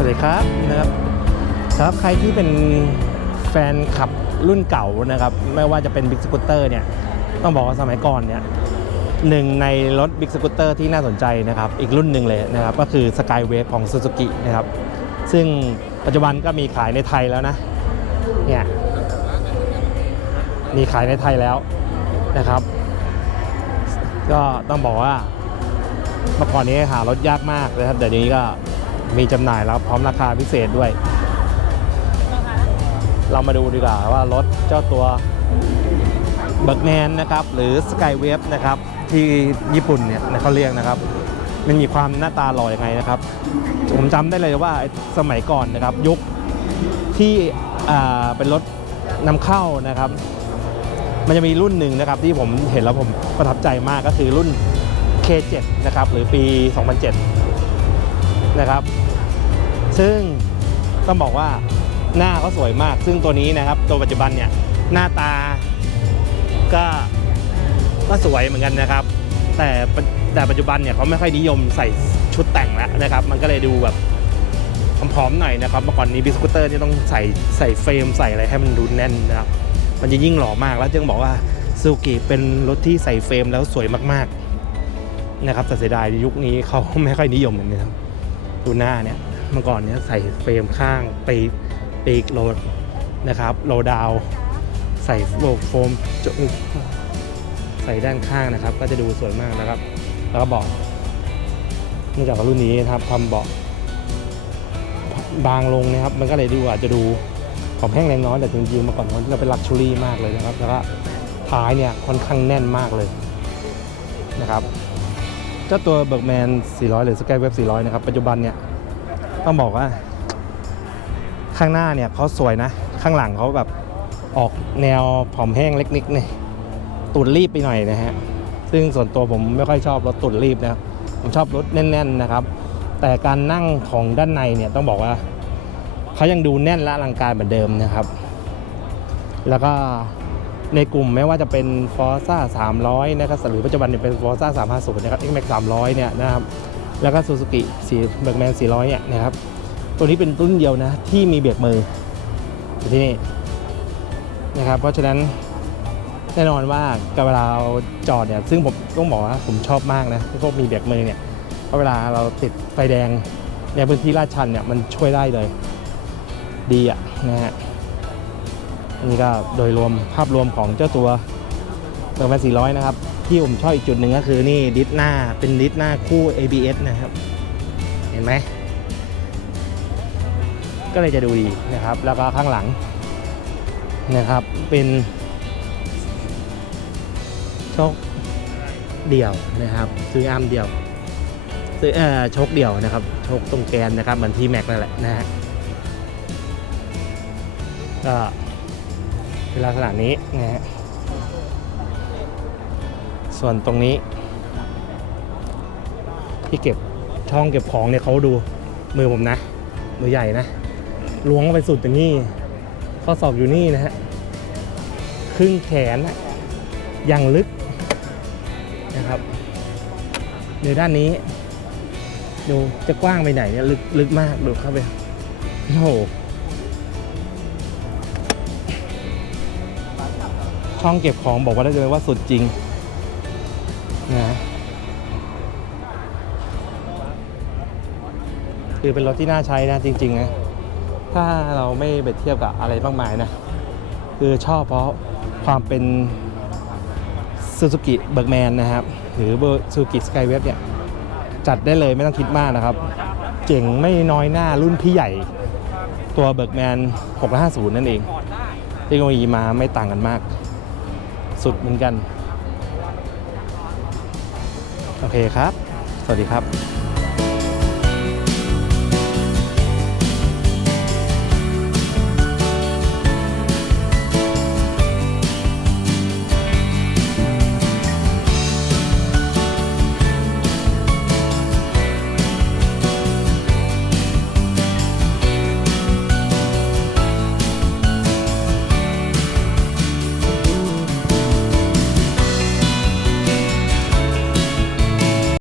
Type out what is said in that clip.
สวัสดีครับนะครับสำหรับใครที่เป็นแฟนขับรุ่นเก่านะครับ ไม่ว่าจะเป็นบิ๊กสกูตเตอร์เนี่ย ต้องบอกว่าสมัยก่อนเนี่ยหนึ่งในรถบิ๊กสกูตเตอร์ที่น่าสนใจนะครับ อีกรุ่นหนึ่งเลยนะครับ ก็คือ Skywave ของ Suzuki นะครับ ซึ่งปัจจุบันก็มีขายในไทยแล้วนะ เนี่ย มีขายในไทยแล้วนะครับ ก็ต้องบอกว่าเมื่อก่อนนี้หารถยากมากนะครับเดี๋ยวนี้ก็ มีจำหน่ายแล้วพร้อมราคาพิเศษด้วย เรามาดูดีกว่าว่ารถเจ้าตัวเบิร์กแมนนะครับหรือ Skywave นะครับที่ญี่ปุ่นเนี่ยเขาเรียกนะครับมันมีความหน้าตาหล่อยังไงนะครับ ผมจำได้เลยว่าสมัยก่อนนะครับยุคที่เป็นรถนำเข้านะครับ มันจะมีรุ่นหนึ่งนะครับที่ผมเห็นแล้วผมประทับใจมากก็คือรุ่น K7 นะครับหรือปี 2007 นะครับ ซึ่งต้องบอกว่าหน้าเขาสวยมาก ซึ่งตัวนี้นะครับ ตัวปัจจุบันเนี่ยหน้าตาก็ก็สวยเหมือนกันนะครับ แต่แต่ปัจจุบันเนี่ยเขาไม่ค่อยนิยมใส่ชุดแต่งแล้วนะครับ มันก็เลยดูแบบผอมๆหน่อยนะครับเมื่อก่อนนี้บิสกูเตอร์นี่ต้องใส่ใส่เฟรมใส่อะไรให้มันดูแน่นนะครับ มันจะยิ่งหล่อมากแล้วจึงบอกว่าซูกิเป็นรถที่ใส่เฟรมแล้วสวยมากๆนะครับแต่เสียดายยุคนี้เขาไม่ค่อยนิยมเหมือนกันครับ ดูหน้าเนี่ยเมื่อก่อนเนี่ยใส่เฟรมข้างปีกปีกโลดนะครับโลดาว ใส่โลโฟมจุใส่ด้านข้างนะครับ ก็จะดูสวยมากนะครับ แล้วก็เบอกเนื่องจากว่ารุ่นนี้นะครับทำเบาะบางลงนะครับ มันก็เลยดูอาจจะดูผอมแห้งแรงน้อยแต่จริงๆเมื่อก่อนเราเป็นลักชูรี่มากเลยนะครับ แล้วก็ท้ายเนี่ยค่อนข้างแน่นมากเลยนะครับ เจ้าตัวเบิร์กแมน 400 หรือ Skywave 400 นะครับ ปัจจุบันเนี่ย ต้องบอกว่า ข้างหน้าเนี่ยเขาสวยนะ ข้างหลังเขาแบบออกแนวผอมแห้งเล็กนิดเนี่ยตุนรีบไปหน่อยนะฮะ ซึ่งส่วนตัวผมไม่ค่อยชอบรถตุนรีบนะผมชอบรถแน่น ๆนะครับ แต่การนั่งของด้านในเนี่ยต้องบอกว่าเขายังดูแน่นและอลังการเหมือนเดิมนะครับ แล้วก็ ในกลุ่มไม่ว่าจะเป็น Forza 300 นะครับหรือปัจจุบันเนี่ยเป็น Forza 350 นะครับ X-Max 300 เนี่ยนะครับ แล้วก็ Suzuki 4 b e r g m a n 400 เนี่ยนะครับ ตัวนี้เป็นรุ่นเดียวนะที่มีเบรกมืออยู่ที่นี่นะครับ เพราะฉะนั้นแน่นอนว่ากับเวลาเราจอดเนี่ยซึ่งผมต้องบอกว่าผมชอบมากนะที่พวกมีเบรกมือเนี่ยเพราะเวลาเราติดไฟแดงในพื้นที่ลาดชันเนี่ยมันช่วยได้เลย ดีอะนะฮะ นนี้ก็โดยรวมภาพรวมของเจ้าตัวเบอร์แมน400 นะครับ ที่ผมชอบอีกจุดหนึ่งก็คือนี่ดิสหน้าเป็นดิสหน้าคู่ ABS นะครับ เห็นไหม ก็เลยจะดูดีนะครับ แล้วก็ข้างหลังนะครับ เป็นโชคเดี่ยวนะครับซื้ออาร์มเดี่ยวซื้อเอ่อโชคเดี่ยวนะครับโชคตรงแกนนะครับเหมือนทีแม็กนั่นแหละนะฮะก็ เป็นลักษณะนี้นะฮะส่วนตรงนี้ ที่เก็บช่องเก็บของเนี่ยเขาดูมือผมนะ มือใหญ่นะล้วงไปสุดอย่างนี้ ข้อศอกอยู่นี่นะฮะ ครึ่งแขนอย่างลึกนะครับเดี๋ยวด้านนี้ดูจะกว้างไปไหนเนี่ยลึกลึกมากดูเข้าไปโอ้โห ช่องเก็บของบอกว่าได้เลยว่าสุดจริงนะคือเป็นรถที่น่าใช้นะจริงๆนะถ้าเราไม่ไปเทียบกับอะไรมากมายนะ คือชอบเพราะความเป็น Suzuki b e r g m a n นนะครับ หรือ Suzuki Skywave เนี่ย จัดได้เลยไม่ต้องคิดมากนะครับ เจ๋งไม่น้อยหน้ารุ่นพี่ใหญ่ ตัว b e r g m a n 650 นั่นเองเทคโนโลยีมาไม่ต่างกันมาก สุดเหมือนกัน โอเคครับ สวัสดีครับ